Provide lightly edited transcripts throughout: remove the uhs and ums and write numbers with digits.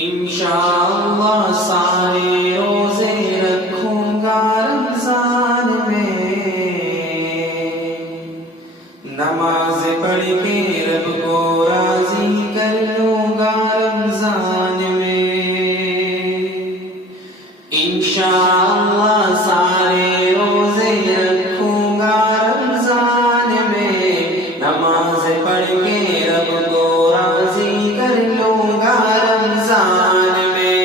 انشاءاللہ سارے روزے رکھوں گا رمضان میں، نماز پڑھ کے رب کو راضی کر لوں گا رمضان میں۔ انشاءاللہ سارے روزے رکھوں گا رمضان میں، نماز پڑھ کے رب کو راضی کر لوں گا رمضان میں۔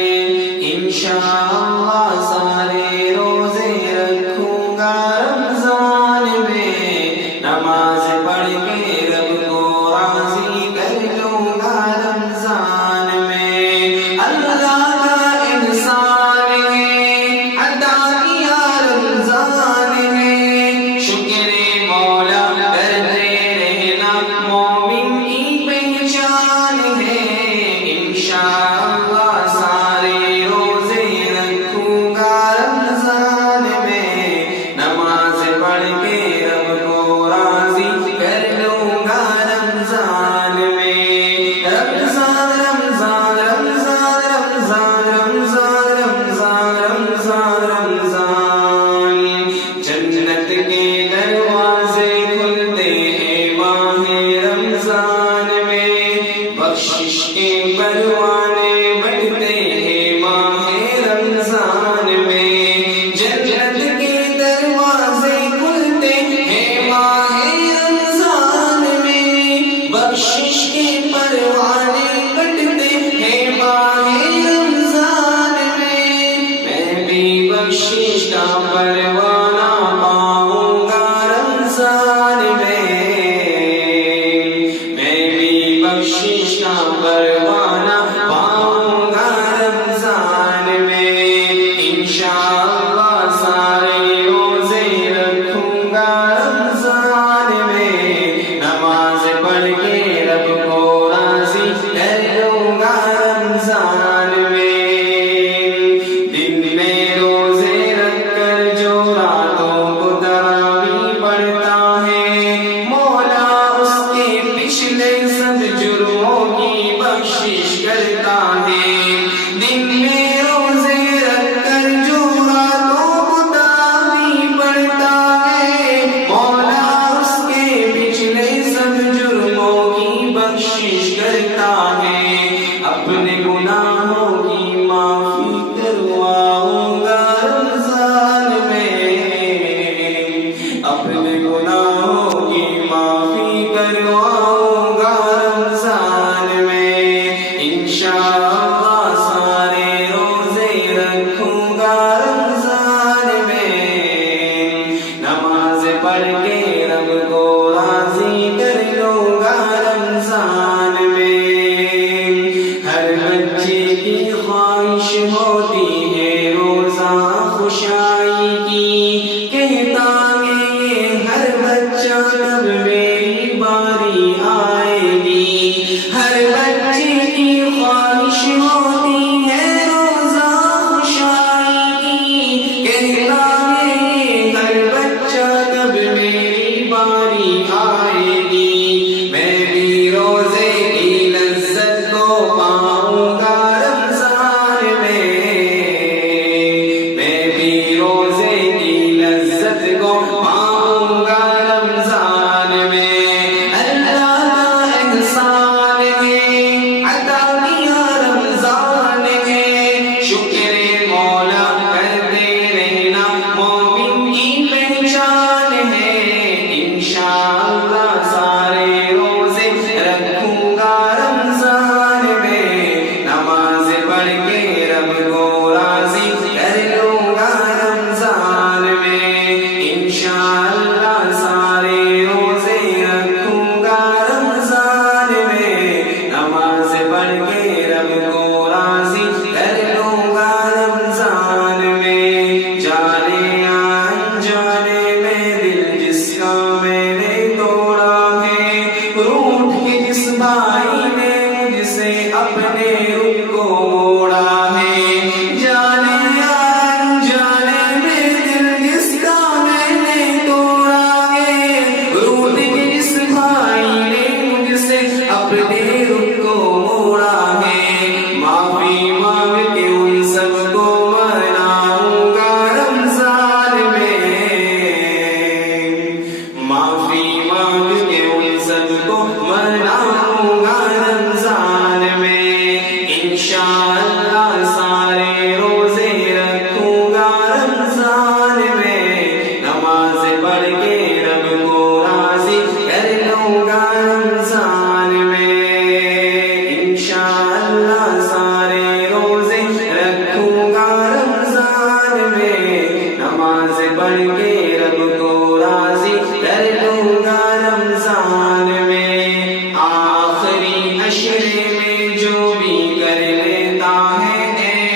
انشاءاللہ سارے روزے رکھوں گا رمضان میں، نماز پڑھ کے رب کو راضی کر لوں گا رمضان میں۔ اللہ کا انسان ہے عطا کیا رمضان میں، شکر مولا کرتے رہنا مومن کی پہچان ہے۔ انشاءاللہ سارے روزے رکھوں گا رمضان میں، نماز پڑھ کے رب کو راضی کر لوں گا رمضان میں۔ رمضان رمضان رمضان رمضان رمضان رمضان رمضان رمضان، جنت کے دروازے کھلتے ہیں ماہ رمضان میں، بخشش کے پروانے بٹھتے ہیں ماہ رمضان میں، جنت کے دروازے کھلتے ہیں ماہ رمضان میں، بخشش کے پروانے بٹھتے ہیں ماہ رمضان میں۔ میں بھی بخشش کا پروانہ پاؤں گا رمضان میں، میں بھی بخشش کا پروانہ پاؤں گا رمضان میں۔ انشاءاللہ سارے روزے رکھوں گا رمضان میں، نماز پڑھ کے رب کو راضی کر لوں گا رمضان میں۔ دن میں روزے رکھ کر جو راتوں کو تراویح پڑھتا ہے، مولا اس کے پچھلے سب جرموں کی بخشش کرتا ہے۔ دن میں روزے رکھ کر جو راتوں کو تراویح پڑھتا ہے، مولا اس کے پچھلے سب جرموں کی بخشش کرتا ہے۔ اپنے گناہوں کی معافی کرواؤں گا رمضان میں، اپنے گناہوں کی معافی کرواؤں گا رمضان میں۔ انشاءاللہ سارے روزے رکھوں گا رمضان میں، نماز پڑھ کے رب کو راضی کر لوں گا رمضان میں۔ ہر بچے کی خواہش ہوتی ہے روزہ خوشائی کی، کہتا ہے یہ ہر بچہ کب میری باری آئے گی۔ ہر بچے کی خواہش ہوتی ہے روزہ خوشائی کی، کہتا ہے یہ ہر بچہ کب میری باری آئے گی۔ میں بھی روزے کی لذت کو پاؤں گا رمضان میں، میں بھی روزے کی لذت کو پاؤں گا رمضان میں۔ اللہ کا احسان ہے کے جس بھائی نے مجھ سے اپنے رخ کو موڑا ہے، جانے یا انجانے میں دل جس کا میں نے توڑا ہے، روٹ کے جس بھائی نے مجھ سے اپنے رخ کو موڑا ہے، معافی مانگ کے ان سب کو مناؤں گا رمضان میں، معافی مانگ کے ان سب کو مناؤں گا رمضان میں، انشاءاللہ سارے روزے رکھوں گا رمضان میں، نماز پڑھ کے رب کو راضی کر لوں گا رمضان میں، انشاءاللہ سارے روزے رکھوں گا رمضان میں، نماز پڑھ کے رب کو راضی کر لوں گا رمضان میں، آخری عشرے میں جو بھی کر لیتا ہے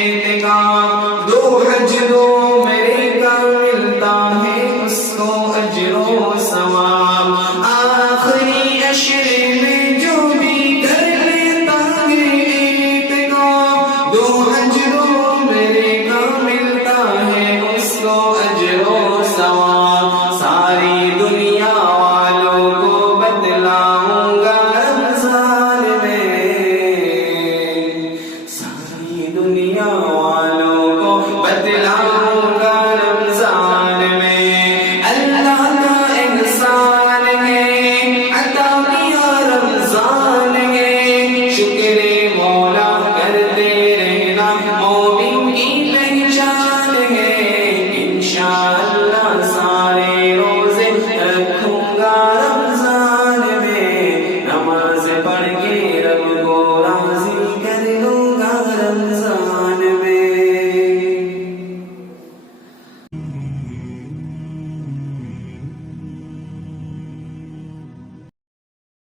اعتکاف، دو حج دو میرے کا ملتا ہے اس کو اجر و ثواب، آخری عشرے میں جو بھی کر لیتا ہے اعتکاف، دو حج دو میرے کا ملتا ہے اس کو اجر و ثواب، ساری دنیا والوں کو بتلاؤں گا رمضان میں، ساری دنیا والوں کو بتلاؤں گا رمضان میں، اللہ کا احسان ہے عطا کیا رمضان ہے، شکر مولا کرتے رہنا مومن کی پہچان ہے، انشاءاللہ سارے روزے رکھوں گا رمضان میں، نماز پڑھ کے